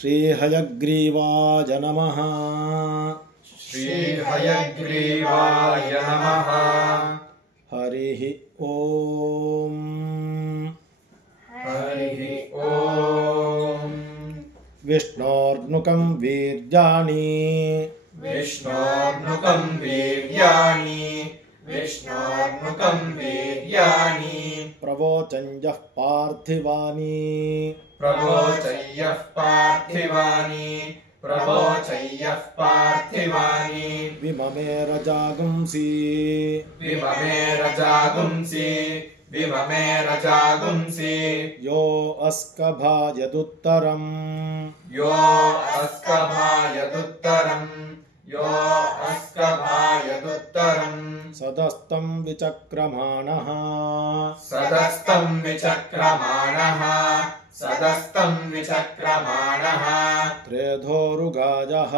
श्रीहयग्रीवाय नमः। श्रीहयग्रीवाय नमः। हरिः ओम। हरिः ओम। विष्णोर्नुकं वीर्याणि विष्णोर्नुकं वीर्याणि विष्णोर्नुकं वीर्याणि प्रवोचञ्जः पार्थिवानि प्रवोचय्यः पार्थिवानि प्रवोचय्यः पार्थिवानि विममे रजागुंसि विममे रजागुंसि विममे रजागुंसि यो अस्कभायदुत्तरम् यो अस्कभायदुत्तरम् यो अस्कभायदुत्तरम् सदस्तं विचक्रमाणः सदस्तं विचक्रमाणः सदस्तं विचक्रमाणः त्रेधोरुगायः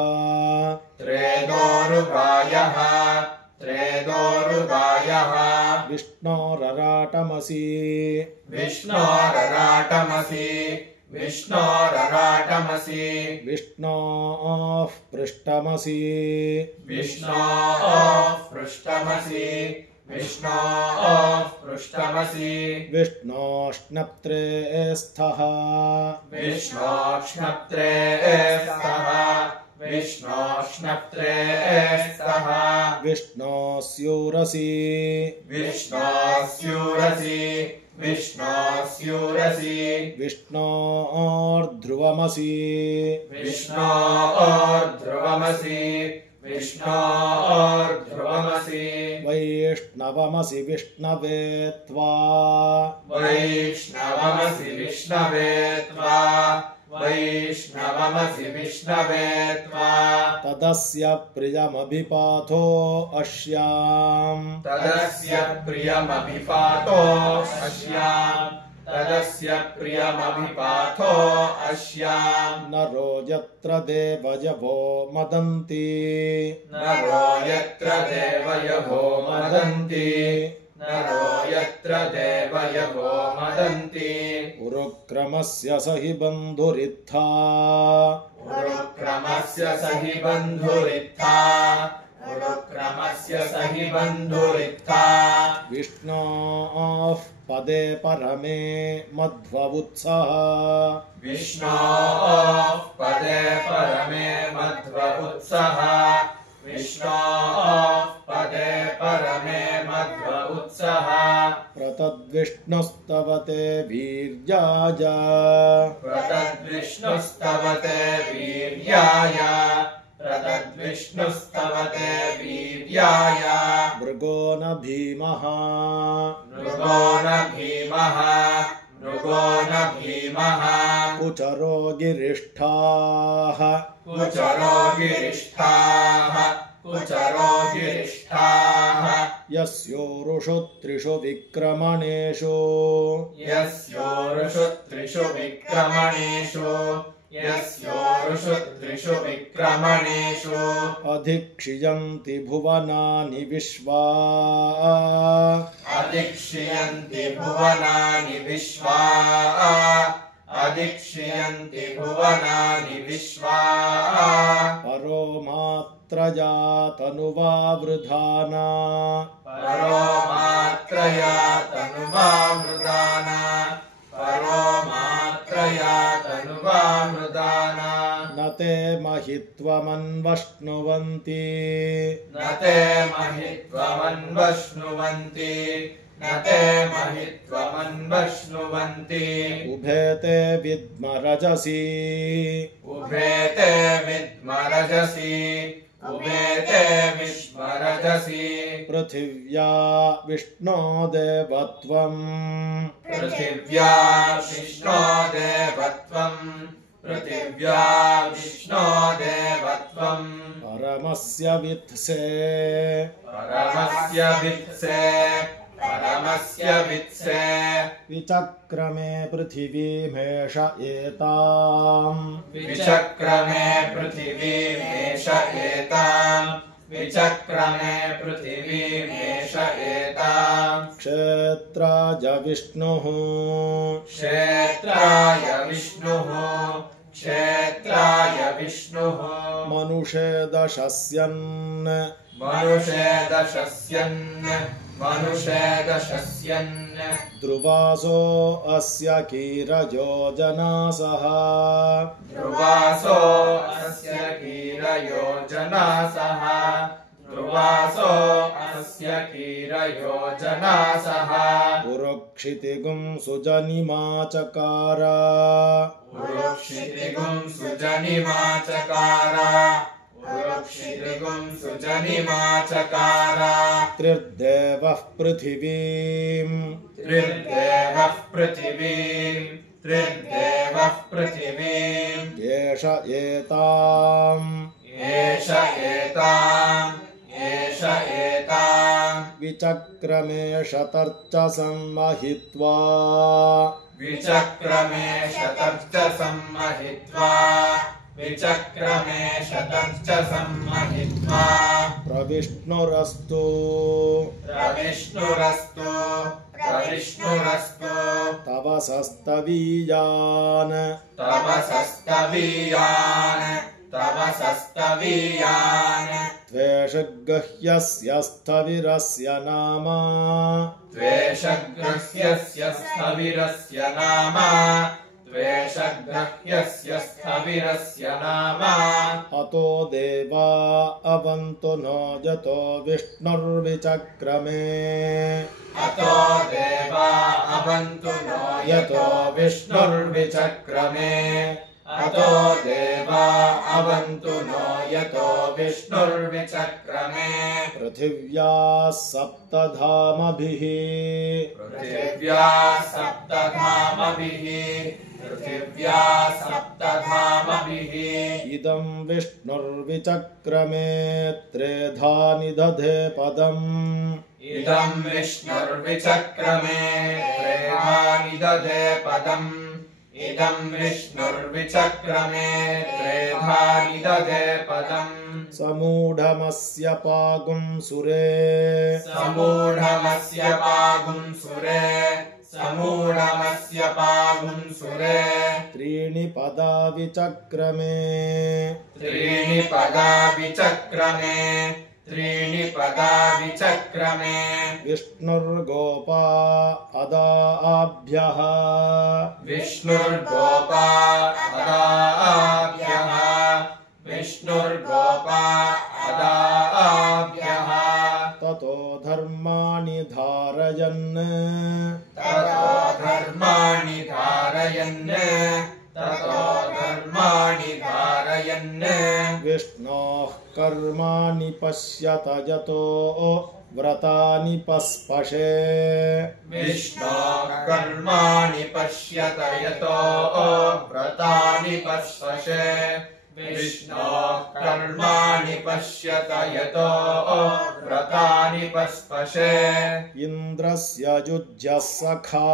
त्रेदोरुगायः त्रेदोरुगायः विष्णोरराटमसि विष्णोरराटमसि विष्णोरराटमसि विष्णोः पृष्ठमसि विष्णोः पृष्ठमसि विष्णोः पृष्ठमसि विष्णोष्णप्त्रे स्थः विष्णोष्णप्त्रे स्तः विष्णोष्णप्त्रे स्तः विष्णोस्यूरसि विष्णोस्यूरसि विष्णोस्यूरसि विष्णोर्ध्रुवमसि विष्णोर्ध्रुवमसि विष्णोर्ध्रुवमसि वैष्णवमसि विष्णवे त्वा वैष्णवमसि विष्णवे त्वा वैष्णवमसि विष्णवे त्वा तदस्य प्रियमभिपातो अस्याम् तदस्य प्रियमभिपातो अस्याम् तदस्य प्रियमभिपातो अस्याम् नरो यत्र देवयवो मदन्ति नरो यत्र देवयवो मदन्ति नरो यत्र देवयवो मदन्ति उरुक्रमस्य स हि बन्धुरित्था उरुक्रमस्य स हि बन्धुरित्था उरुक्रमस्य स हि बन्धुरित्था विष्णोः पदे परमे मध्ववुत्सः विष्णोः पदे परमे मध्व उत्सः विष्णोः पदे परमे मध्व उत्सः प्रतद्विष्णुस्तवते वीर्याय प्रतद्विष्णुस्तवते वीर्याय प्रतद्विष्णुस्तवते वीर्याय मृगो न भीमः मृगो न भीमः मृगो न भीमः कुचरो गिरिष्ठाः कुचरो गिरिष्ठाः कुचरो गिरिष्ठाः यस्योरुषु त्रिषु विक्रमणेषु यस्योरुषु त्रिषु विक्रमणेषु यस्योरुषु त्रिषु विक्रमणेषु अधिक्षियन्ति भुवनानि विश्वा अधिक्षियन्ति भुवनानि विश्वा अधिक्षियन्ति भुवनानि विश्वा परो मात्रया तनुवावृधाना परो मात्रया तनुवामृदाना परो मात्रया तनुवामृदाना न ते महित्वमन्वश्नुवन्ति न ते महित्वमन्वश्नुवन्ति न ते महित्वमन्वश्नुवन्ति उभे ते विद्मरजसि उभे ते विद्मरजसि उभे ते विद्मरजसि पृथिव्या विष्णो देवत्वम् पृथिव्या विष्णो देवत्वम् पृथिव्या विष्णो देवत्वम् परमस्य वित्से परमस्य वित्से परमस्य वित्से विचक्रमे पृथिवीमेष एताम् विचक्रमे पृथिवीमेष एताम् विचक्रमे पृथिवीमेष एताम् क्षेत्राय विष्णुः क्षेत्राय विष्णुः क्षेत्राय विष्णुः मनुषे दशस्यन् ध्रुवासो अस्य कीरयो जनासः पुरुक्षितिगुं सुजनिमाचकार त्रिर्देवः पृथिवीम् एष एताम् विचक्रमे शतर्चसं महित्वा प्रविष्णुरस्तु तव सस्तवीयान् त्वेषगह्यस्य स्थविरस्य नाम अतो देवा अवन्तु नो यतो विष्णुर्विचक्रमे पृथिव्याः सप्तधामभिः इदं विष्णुर्विचक्रमे त्रेधा निदधे पदम् समूढमस्य पागुं सुरे त्रीणि पदा विचक्रमे विष्णुर्गोपा अदाभ्यः ततो धर्माणि धारयन् विष्णोः कर्माणि पश्यत यतो व्रतानि पस्पशे इन्द्रस्य युज्यः सखा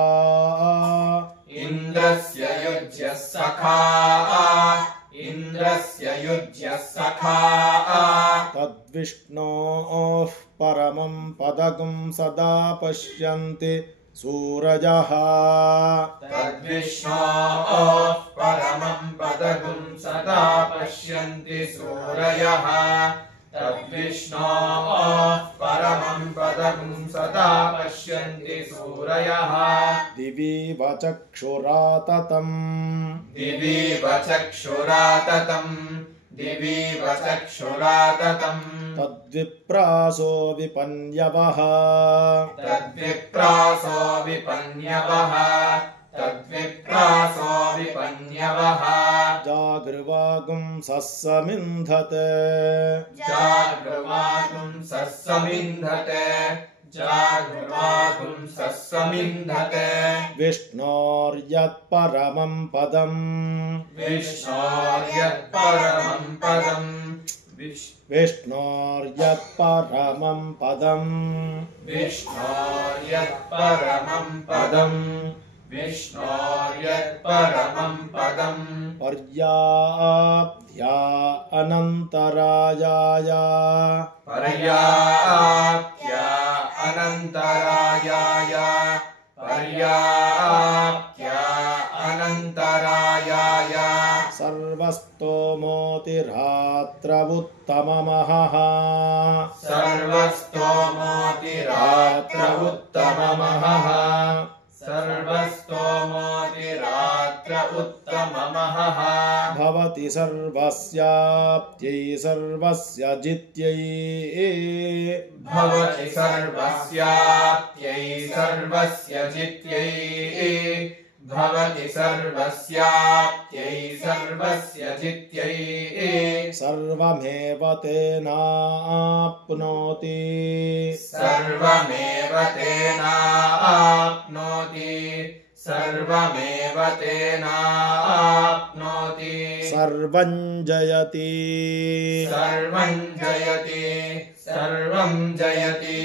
तद्विष्णोः परमं पदकं सदा पश्यन्ति सूरजः दिवि वचक्षुराततम् तद्विप्रासो विपन्यवः जागृवागुं सस्समिन्धते विष्णोर्यत्परमं पदम् पर्याप्त्या अनन्तरायाय सर्वस्तोमोऽतिरात्रमुत्तममहः सर्वस्तोमोऽतिरात्रमुत्तममहः सर्वस्तोमोऽतिरात्रमुत्तममहः सर्वस्तोमोऽतिरात्र उत्तममहः भवति सर्वस्याप्त्यै सर्वस्य जित्यै भवति सर्वस्याप्त्यै सर्वस्य जित्यै भवति सर्वस्याप्त्यै सर्वस्य जित्यै सर्वमेव तेनाप्नोति सर्वमेव तेनाप्नोति सर्वमेव तेनाप्नोति सर्वं जयति सर्वं जयति सर्वं जयति